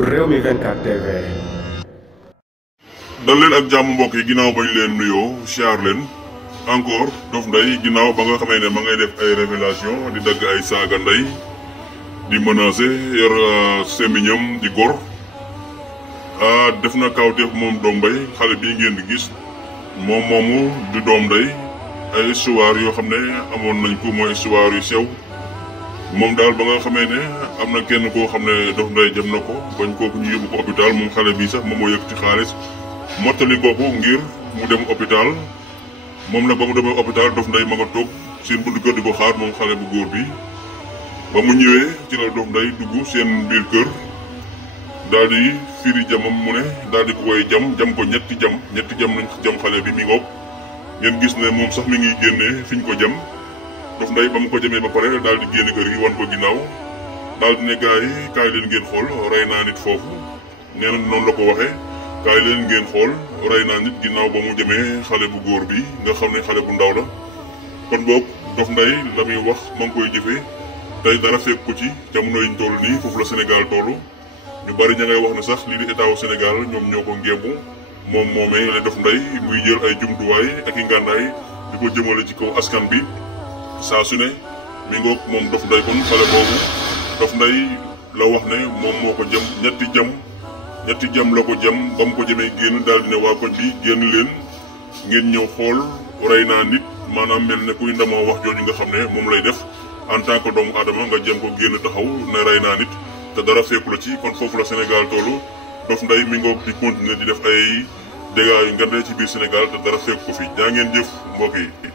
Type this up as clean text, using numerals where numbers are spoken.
Rewmi 24 TV. dal leen ak jàmm mbokk yi ginnaaw bañ leen nuyoo siyaar leen encore Dof Ndaye ginnaaw ba nga xamee ne ma ngay def ay révélation di dagg ay saaga ndey di menacer yor semiñam di gor def na kawteef moom Dof Ndaye xale bii ngeen di gis moom moomu di Dof Ndaye ay histoire yoo xam ne amoon nañ ko mooy histoire yu sew moom daal ba nga xamee ne am na kenn koo xam ne Dof Ndaye jëm na ko bañ kooku ñu yóbbu ko hôpital moom xale bii sax moom moo yëkkati xaalis mottali kooku ngir mu dem hôpital moom nag ba mu demee hôpital Dof Ndaye ma nga toog seen buntu kër di ko xaar moom xale bu góor bi ba mu ñëwee ci la Dof Ndaye dugg seen biir kër daal di firi jamam mu ne daal di ko koy jam ko ñetti jam nañ jam xale bi mi ngoog ngeen gis ne moom sax mi ngi génnee fiñ ko jam Dof Ndaye ba mu ko jamee ba pare daal di génn kër gi wan ko ginnaaw daal di ne gars yi kaay leen ngeen xool rey naa nit foofu nee na noonu la ko waxee kaay leen ngeen xool rey naa nit ginnaaw ba mu jamee xale bu góor bi nga xam ne xale bu ndaw la kon boog Dof Ndaye la muy wax ma ngi koy jëfee tey dara fekk ko ci jamono yiñ toll nii foofu la Sénégal toll ñu bari ña ngay wax ne sax lii di état wu Sénégal ñoom ñoo ko ngembu moom moomee la Dof Ndaye muy jël ay jumtuwaay ak i ngànnaay di ko jëmale ci kaw askan bi saa su ne mi ngoog moom Dof Ndaye kon xale boobu Dof Ndaye la wax ne moom moo ko jëm ñetti jam la ko jam ba mu ko jëmee génn daal di ne waa koñ bi génn leen ngeen ñëw xool rey naa nit maanaam mel ne kuy ndamoo wax jooju nga xam ne moom lay def en tant que doomu aadama nga jëm ko génn taxaw ne rey naa nit te dara fekku la ci kon foofu la Sénégal tollu Dof Ndaye mi ngoog di continuer di def ay dégâts yu ngande ci biir Sénégal te dara fekk ko fi jaa ngeen jëf mbokk yi